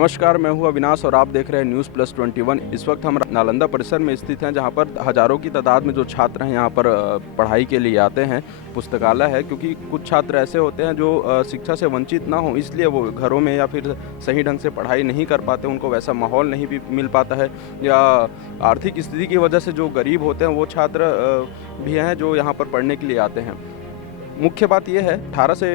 नमस्कार, मैं हूं अविनाश और आप देख रहे हैं न्यूज़ प्लस 21। इस वक्त हम नालंदा परिसर में स्थित हैं, जहां पर हज़ारों की तादाद में जो छात्र हैं यहां पर पढ़ाई के लिए आते हैं। पुस्तकालय है, क्योंकि कुछ छात्र ऐसे होते हैं जो शिक्षा से वंचित ना हो, इसलिए वो घरों में या फिर सही ढंग से पढ़ाई नहीं कर पाते, उनको वैसा माहौल नहीं भी मिल पाता है, या आर्थिक स्थिति की वजह से जो गरीब होते हैं वो छात्र भी हैं जो यहाँ पर पढ़ने के लिए आते हैं। मुख्य बात यह है, 18 से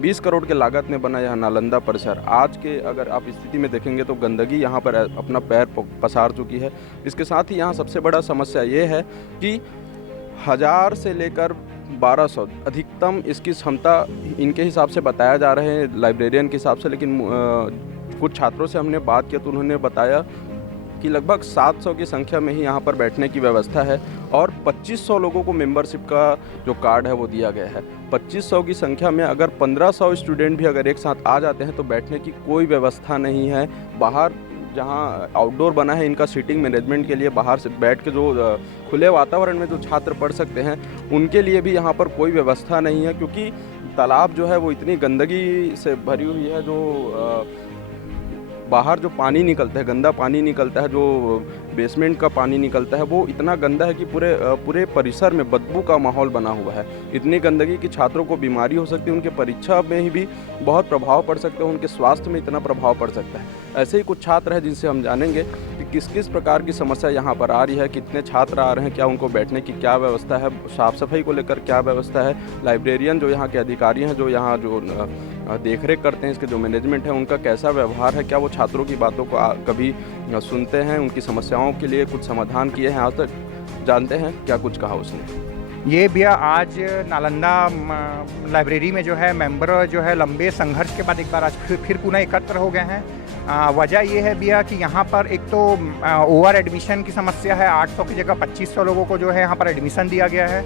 20 करोड़ के लागत में बना यह नालंदा परिसर आज के अगर आप स्थिति में देखेंगे तो गंदगी यहाँ पर अपना पैर पसार चुकी है। इसके साथ ही यहाँ सबसे बड़ा समस्या ये है कि 1000 से लेकर 1200 अधिकतम इसकी क्षमता इनके हिसाब से बताया जा रहे हैं, लाइब्रेरियन के हिसाब से। लेकिन कुछ छात्रों से हमने बात किया तो उन्होंने बताया कि लगभग 700 की संख्या में ही यहाँ पर बैठने की व्यवस्था है और 2500 लोगों को मेंबरशिप का जो कार्ड है वो दिया गया है। 2500 की संख्या में अगर 1500 स्टूडेंट भी अगर एक साथ आ जाते हैं तो बैठने की कोई व्यवस्था नहीं है। बाहर जहाँ आउटडोर बना है इनका सीटिंग मैनेजमेंट के लिए, बाहर से बैठ के जो खुले वातावरण में जो छात्र पढ़ सकते हैं उनके लिए भी यहाँ पर कोई व्यवस्था नहीं है, क्योंकि तालाब जो है वो इतनी गंदगी से भरी हुई है। जो बाहर जो पानी निकलता है, गंदा पानी निकलता है, जो बेसमेंट का पानी निकलता है, वो इतना गंदा है कि पूरे परिसर में बदबू का माहौल बना हुआ है। इतनी गंदगी कि छात्रों को बीमारी हो सकती है, उनके परीक्षा में भी बहुत प्रभाव पड़ सकता है, उनके स्वास्थ्य में इतना प्रभाव पड़ सकता है। ऐसे ही कुछ छात्र हैं जिनसे हम जानेंगे कि किस किस प्रकार की समस्या यहाँ पर आ रही है, कितने छात्र आ रहे हैं, क्या उनको बैठने की क्या व्यवस्था है, साफ़ सफाई को लेकर क्या व्यवस्था है, लाइब्रेरियन जो यहाँ के अधिकारी हैं, जो यहाँ जो देखरेख करते हैं, इसके जो मैनेजमेंट है उनका कैसा व्यवहार है, क्या वो छात्रों की बातों को कभी सुनते हैं, उनकी समस्याओं के लिए कुछ समाधान किए हैं आज तक। जानते हैं क्या कुछ कहा उसने। ये भैया आज नालंदा लाइब्रेरी में जो है मेंबर जो है लंबे संघर्ष के बाद एक बार आज फिर पुनः एकत्र हो गए हैं। वजह ये है भैया कि यहाँ पर एक तो ओवर एडमिशन की समस्या है। 800 की जगह 2500 लोगों को जो है यहाँ पर एडमिशन दिया गया है,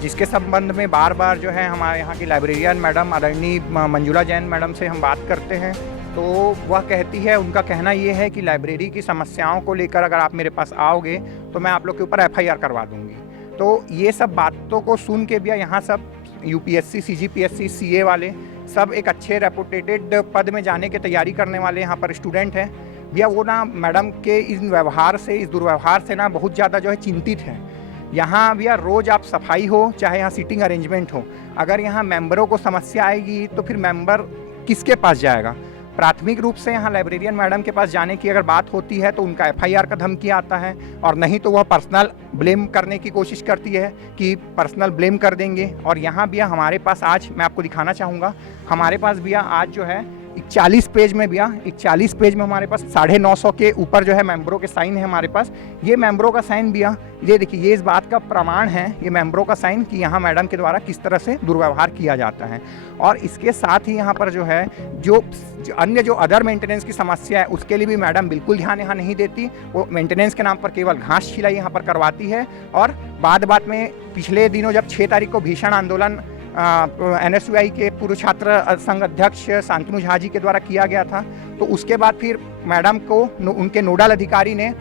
जिसके संबंध में बार बार जो है हमारे यहाँ की लाइब्रेरियन मैडम आदरणीय मंजुला जैन मैडम से हम बात करते हैं तो वह कहती है, उनका कहना ये है कि लाइब्रेरी की समस्याओं को लेकर अगर आप मेरे पास आओगे तो मैं आप लोग के ऊपर FIR करवा दूँगी। तो ये सब बातों को सुन के भी यहाँ सब UPSC, CGPSC, CA वाले सब एक अच्छे रेपुटेटेड पद में जाने की तैयारी करने वाले यहाँ पर स्टूडेंट हैं भैया, वो ना मैडम के इस व्यवहार से, इस दुर्व्यवहार से ना बहुत ज़्यादा जो है चिंतित हैं। यहाँ भैया रोज़ आप सफाई हो चाहे यहाँ सीटिंग अरेंजमेंट हो, अगर यहाँ मेंबरों को समस्या आएगी तो फिर मेंबर किसके पास जाएगा। प्राथमिक रूप से यहाँ लाइब्रेरियन मैडम के पास जाने की अगर बात होती है तो उनका FIR का धमकी आता है, और नहीं तो वह पर्सनल ब्लेम करने की कोशिश करती है कि पर्सनल ब्लेम कर देंगे। और यहाँ भैया हमारे पास आज मैं आपको दिखाना चाहूँगा, हमारे पास भैया आज जो है 41 पेज में भैया 41 पेज में हमारे पास 950 के ऊपर जो है मेंबरों के साइन है हमारे पास। ये मेंबरों का साइन भैया, ये देखिए, ये इस बात का प्रमाण है, ये मेंबरों का साइन कि यहाँ मैडम के द्वारा किस तरह से दुर्व्यवहार किया जाता है। और इसके साथ ही यहाँ पर जो है जो अन्य जो अदर मेंटेनेंस की समस्या है उसके लिए भी मैडम बिल्कुल ध्यान यहाँ नहीं देती। वो मेंटेनेंस के नाम पर केवल घास छिलाई यहाँ पर करवाती है। और बाद में पिछले दिनों जब 6 तारीख को भीषण आंदोलन NSUI के पूर्व छात्र संघ अध्यक्ष शांतनु झा जी के द्वारा किया गया था, तो उसके बाद फिर मैडम को उनके नोडल अधिकारी ने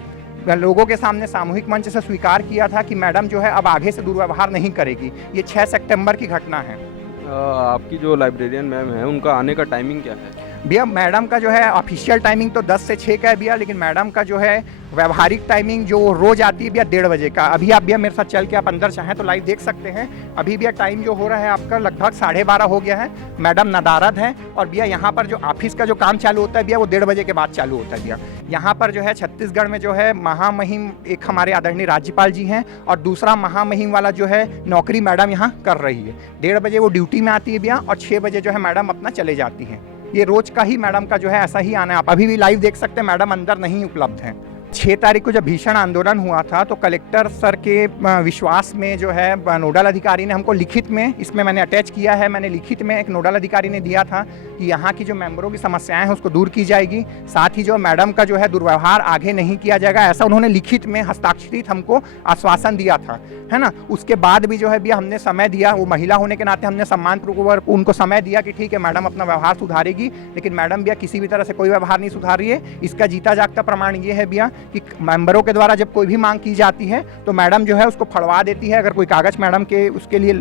लोगों के सामने सामूहिक मंच से स्वीकार किया था कि मैडम जो है अब आगे से दुर्व्यवहार नहीं करेगी। ये 6 सितंबर की घटना है। आपकी जो लाइब्रेरियन मैम है उनका आने का टाइमिंग क्या है भैया? मैडम का जो है ऑफिशियल टाइमिंग तो 10 से 6 का है भैया, लेकिन मैडम का जो है व्यवहारिक टाइमिंग जो रोज आती है भैया 1:30 बजे का। अभी आप भैया मेरे साथ चल के आप अंदर चाहें तो लाइव देख सकते हैं। अभी भैया टाइम जो हो रहा है आपका लगभग 12:30 हो गया है। मैडम नदारद है। और भैया यहाँ पर जो ऑफिस का जो काम चालू होता है भैया वो 1:30 बजे के बाद चालू होता है भैया। यहाँ पर जो है छत्तीसगढ़ में जो है महामहिम एक हमारे आदरणीय राज्यपाल जी हैं, और दूसरा महामहिम वाला जो है नौकरी मैडम यहाँ कर रही है। 1:30 बजे वो ड्यूटी में आती है भैया, और 6 बजे जो है मैडम अपना चले जाती हैं। ये रोज का ही मैडम का जो है ऐसा ही आना है। आप अभी भी लाइव देख सकते हैं, मैडम अंदर नहीं उपलब्ध हैं। 6 तारीख को जब भीषण आंदोलन हुआ था तो कलेक्टर सर के विश्वास में जो है नोडल अधिकारी ने हमको लिखित में, इसमें मैंने अटैच किया है, मैंने लिखित में एक नोडल अधिकारी ने दिया था कि यहाँ की जो मेंबरों की समस्याएं हैं उसको दूर की जाएगी, साथ ही जो मैडम का जो है दुर्व्यवहार आगे नहीं किया जाएगा, ऐसा उन्होंने लिखित में हस्ताक्षरित हमको आश्वासन दिया था, है ना। उसके बाद भी जो है भैया हमने समय दिया, वो महिला होने के नाते हमने सम्मानपूर्वक उनको समय दिया कि ठीक है मैडम अपना व्यवहार सुधारेगी, लेकिन मैडम भैया किसी भी तरह से कोई व्यवहार नहीं सुधार रही है। इसका जीता जागता प्रमाण ये है भैया कि मेंबरों के द्वारा जब कोई भी मांग की जाती है तो मैडम जो है उसको फड़वा देती है। अगर कोई कागज मैडम के उसके लिए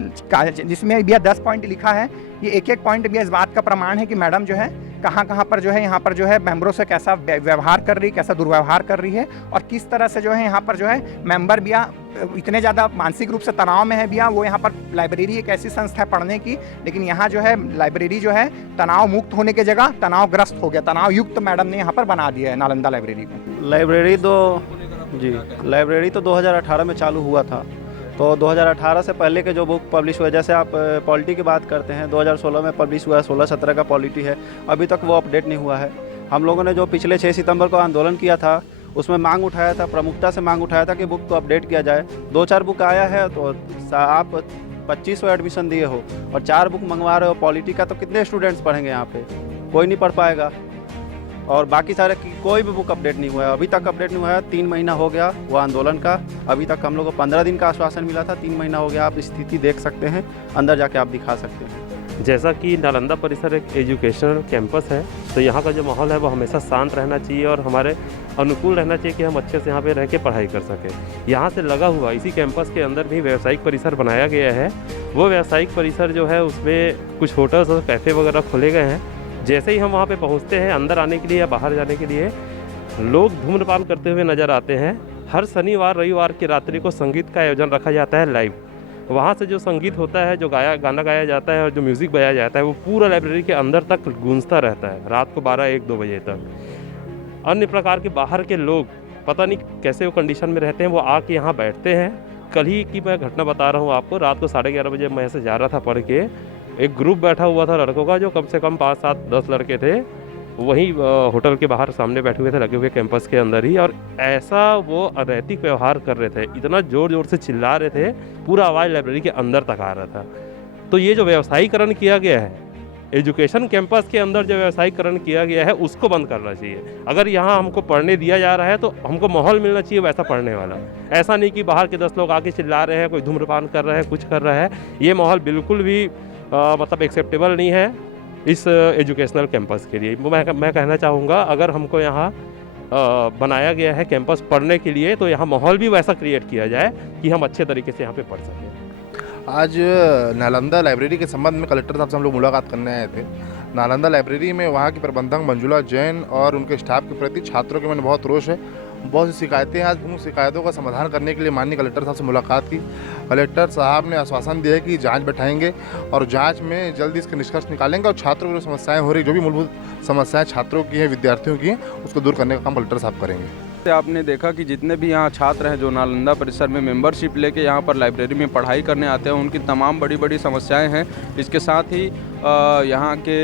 जिसमें भैया 10 पॉइंट लिखा है, ये एक एक पॉइंट भैया इस बात का प्रमाण है कि मैडम जो है कहाँ कहाँ पर जो है यहाँ पर जो है मेंबरों से कैसा व्यवहार कर रही, कैसा दुर्व्यवहार कर रही है, और किस तरह से जो है यहाँ पर जो है मेंबर भी इतने ज़्यादा मानसिक रूप से तनाव में है भैया। वो यहाँ पर लाइब्रेरी एक ऐसी संस्था है पढ़ने की, लेकिन यहाँ जो है लाइब्रेरी जो है तनाव मुक्त होने की जगह तनावग्रस्त हो गया, तनाव युक्त मैडम ने यहाँ पर बना दिया है नालंदा लाइब्रेरी को। लाइब्रेरी तो 2018 में चालू हुआ था। तो 2018 से पहले के जो बुक पब्लिश हुए, जैसे आप पॉलिटी की बात करते हैं, 2016 में पब्लिश हुआ है, 16-17 का पॉलिटी है, अभी तक वो अपडेट नहीं हुआ है। हम लोगों ने जो पिछले 6 सितंबर को आंदोलन किया था, उसमें मांग उठाया था, प्रमुखता से मांग उठाया था कि बुक को अपडेट किया जाए। 2-4 बुक आया है तो आप 2500 एडमिशन दिए हो और 4 बुक मंगवा रहे हो पॉलिटी का, तो कितने स्टूडेंट्स पढ़ेंगे यहाँ पे? कोई नहीं पढ़ पाएगा। और बाकी सारे कोई भी बुक अपडेट नहीं हुआ है, अभी तक अपडेट नहीं हुआ है। 3 महीना हो गया वो आंदोलन का, अभी तक हम लोग को 15 दिन का आश्वासन मिला था, 3 महीना हो गया। आप स्थिति देख सकते हैं, अंदर जाके आप दिखा सकते हैं। जैसा कि नालंदा परिसर एक एजुकेशनल कैंपस है, तो यहाँ का जो माहौल है वो हमेशा शांत रहना चाहिए और हमारे अनुकूल रहना चाहिए कि हम अच्छे से यहाँ पे रह के पढ़ाई कर सकें। यहाँ से लगा हुआ इसी कैंपस के अंदर भी व्यावसायिक परिसर बनाया गया है। वो व्यावसायिक परिसर जो है उसमें कुछ होटल्स और कैफ़े वगैरह खोले गए हैं। जैसे ही हम वहाँ पे पहुँचते हैं अंदर आने के लिए या बाहर जाने के लिए, लोग धूम्रपान करते हुए नज़र आते हैं। हर शनिवार रविवार की रात्रि को संगीत का आयोजन रखा जाता है लाइव। वहाँ से जो संगीत होता है, जो गाना गाया जाता है और जो म्यूज़िक बजाया जाता है, वो पूरा लाइब्रेरी के अंदर तक गूंजता रहता है रात को 12-1-2 बजे तक। अन्य प्रकार के बाहर के लोग पता नहीं कैसे वो कंडीशन में रहते हैं, वो आके यहाँ बैठते हैं। कल ही की मैं घटना बता रहा हूँ आपको। रात को 11:30 बजे मैं ऐसे जा रहा था पढ़ के, एक ग्रुप बैठा हुआ था लड़कों का, जो कम से कम 5-7-10 लड़के थे, वहीं होटल के बाहर सामने बैठे हुए थे, लगे हुए कैंपस के अंदर ही। और ऐसा वो अनैतिक व्यवहार कर रहे थे, इतना ज़ोर ज़ोर से चिल्ला रहे थे, पूरा आवाज़ लाइब्रेरी के अंदर तक आ रहा था। तो ये जो व्यवसायीकरण किया गया है, एजुकेशन कैंपस के अंदर जो व्यवसायीकरण किया गया है, उसको बंद करना चाहिए। अगर यहाँ हमको पढ़ने दिया जा रहा है तो हमको माहौल मिलना चाहिए वैसा पढ़ने वाला। ऐसा नहीं कि बाहर के 10 लोग आके चिल्ला रहे हैं, कोई धूम्रपान कर रहा है, कुछ कर रहा है। ये माहौल बिल्कुल भी मतलब एक्सेप्टेबल नहीं है इस एजुकेशनल कैंपस के लिए। मैं कहना चाहूँगा, अगर हमको यहाँ बनाया गया है कैंपस पढ़ने के लिए, तो यहाँ माहौल भी वैसा क्रिएट किया जाए कि हम अच्छे तरीके से यहाँ पे पढ़ सकें। आज नालंदा लाइब्रेरी के संबंध में कलेक्टर साहब से हम लोग मुलाकात करने आए थे। नालंदा लाइब्रेरी में वहाँ की प्रबंधक मंजुला जैन और उनके स्टाफ के प्रति छात्रों के मन बहुत रोष है। बहुत सी शिकायतें हैं। आज उन शिकायतों का समाधान करने के लिए माननीय कलेक्टर साहब से मुलाकात की। कलेक्टर साहब ने आश्वासन दिया है कि जांच बैठाएंगे और जांच में जल्दी इसके निष्कर्ष निकालेंगे और छात्रों की जो समस्याएं हो रही, जो भी मूलभूत समस्याएं छात्रों की हैं, विद्यार्थियों की हैं, उसको दूर करने का काम कलेक्टर साहब करेंगे। आपने देखा कि जितने भी यहाँ छात्र हैं जो नालंदा परिसर में मेंबरशिप लेके यहाँ पर लाइब्रेरी में पढ़ाई करने आते हैं, उनकी तमाम बड़ी बड़ी समस्याएं हैं। इसके साथ ही यहाँ के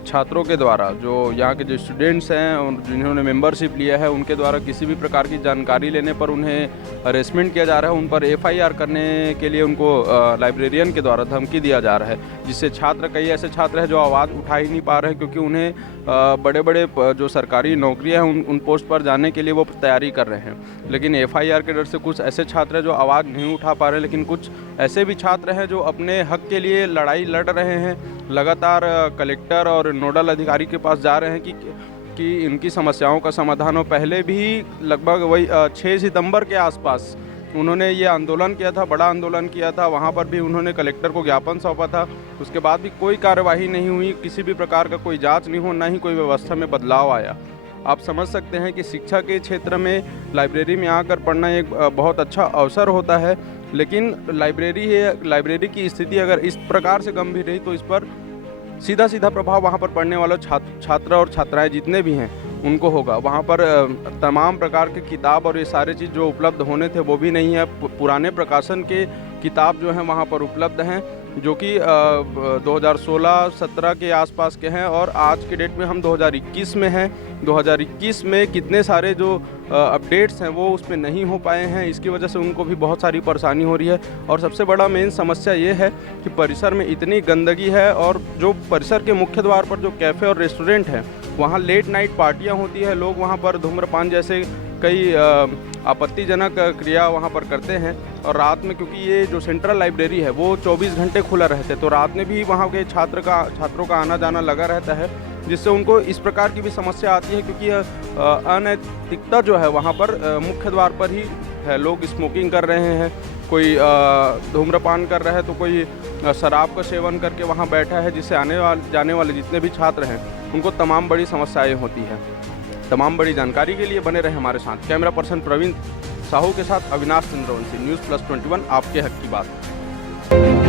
छात्रों के द्वारा, जो यहाँ के जो स्टूडेंट्स हैं और जिन्होंने मेंबरशिप लिया है, उनके द्वारा किसी भी प्रकार की जानकारी लेने पर उन्हें हरेसमेंट किया जा रहा है। उन पर FIR करने के लिए उनको लाइब्रेरियन के द्वारा धमकी दिया जा रहा है, जिससे कई ऐसे छात्र हैं जो आवाज़ उठा ही नहीं पा रहे हैं, क्योंकि उन्हें बड़े बड़े जो सरकारी नौकरियां हैं उन पोस्ट पर जाने के लिए वो तैयारी कर रहे हैं। लेकिन FIR के डर से कुछ ऐसे छात्र हैं जो आवाज़ नहीं उठा पा रहे, लेकिन कुछ ऐसे भी छात्र हैं जो अपने हक के लिए लड़ाई लड़ रहे हैं। लगातार कलेक्टर और नोडल अधिकारी के पास जा रहे हैं कि इनकी समस्याओं का समाधान हो। पहले भी लगभग वही 6 सितंबर के आसपास उन्होंने ये आंदोलन किया था, बड़ा आंदोलन किया था। वहाँ पर भी उन्होंने कलेक्टर को ज्ञापन सौंपा था। उसके बाद भी कोई कार्यवाही नहीं हुई, किसी भी प्रकार का कोई जांच नहीं हो, ना ही कोई व्यवस्था में बदलाव आया। आप समझ सकते हैं कि शिक्षा के क्षेत्र में लाइब्रेरी में आकर पढ़ना एक बहुत अच्छा अवसर होता है, लेकिन लाइब्रेरी की स्थिति अगर इस प्रकार से गंभीर रही तो इस पर सीधा प्रभाव वहाँ पर पढ़ने वाले छात्र और छात्राएं जितने भी हैं उनको होगा। वहाँ पर तमाम प्रकार के किताब और ये सारे चीज़ जो उपलब्ध होने थे वो भी नहीं है। पुराने प्रकाशन के किताब जो हैं वहाँ पर उपलब्ध हैं, जो कि 2016-17 के आसपास के हैं, और आज के डेट में हम 2021 में हैं। 2021 में कितने सारे जो अपडेट्स हैं वो उस पर नहीं हो पाए हैं। इसकी वजह से उनको भी बहुत सारी परेशानी हो रही है। और सबसे बड़ा मेन समस्या ये है कि परिसर में इतनी गंदगी है, और जो परिसर के मुख्य द्वार पर जो कैफ़े और रेस्टोरेंट हैं वहाँ लेट नाइट पार्टियाँ होती है। लोग वहाँ पर धूम्रपान जैसे कई आपत्तिजनक क्रिया वहाँ पर करते हैं। और रात में, क्योंकि ये जो सेंट्रल लाइब्रेरी है वो 24 घंटे खुला रहता है, तो रात में भी वहाँ के छात्रों का आना जाना लगा रहता है, जिससे उनको इस प्रकार की भी समस्या आती है। क्योंकि अनैतिकता जो है वहाँ पर मुख्य द्वार पर ही है। लोग स्मोकिंग कर रहे हैं, कोई धूम्रपान कर रहा है, तो कोई शराब का सेवन करके वहाँ बैठा है, जिससे आने जाने वाले जितने भी छात्र हैं उनको तमाम बड़ी समस्याएं होती हैं। तमाम बड़ी जानकारी के लिए बने रहे हमारे साथ। कैमरा पर्सन प्रवीण साहू के साथ अविनाश चंद्रवंशी, न्यूज़ प्लस 21, आपके हक की बात।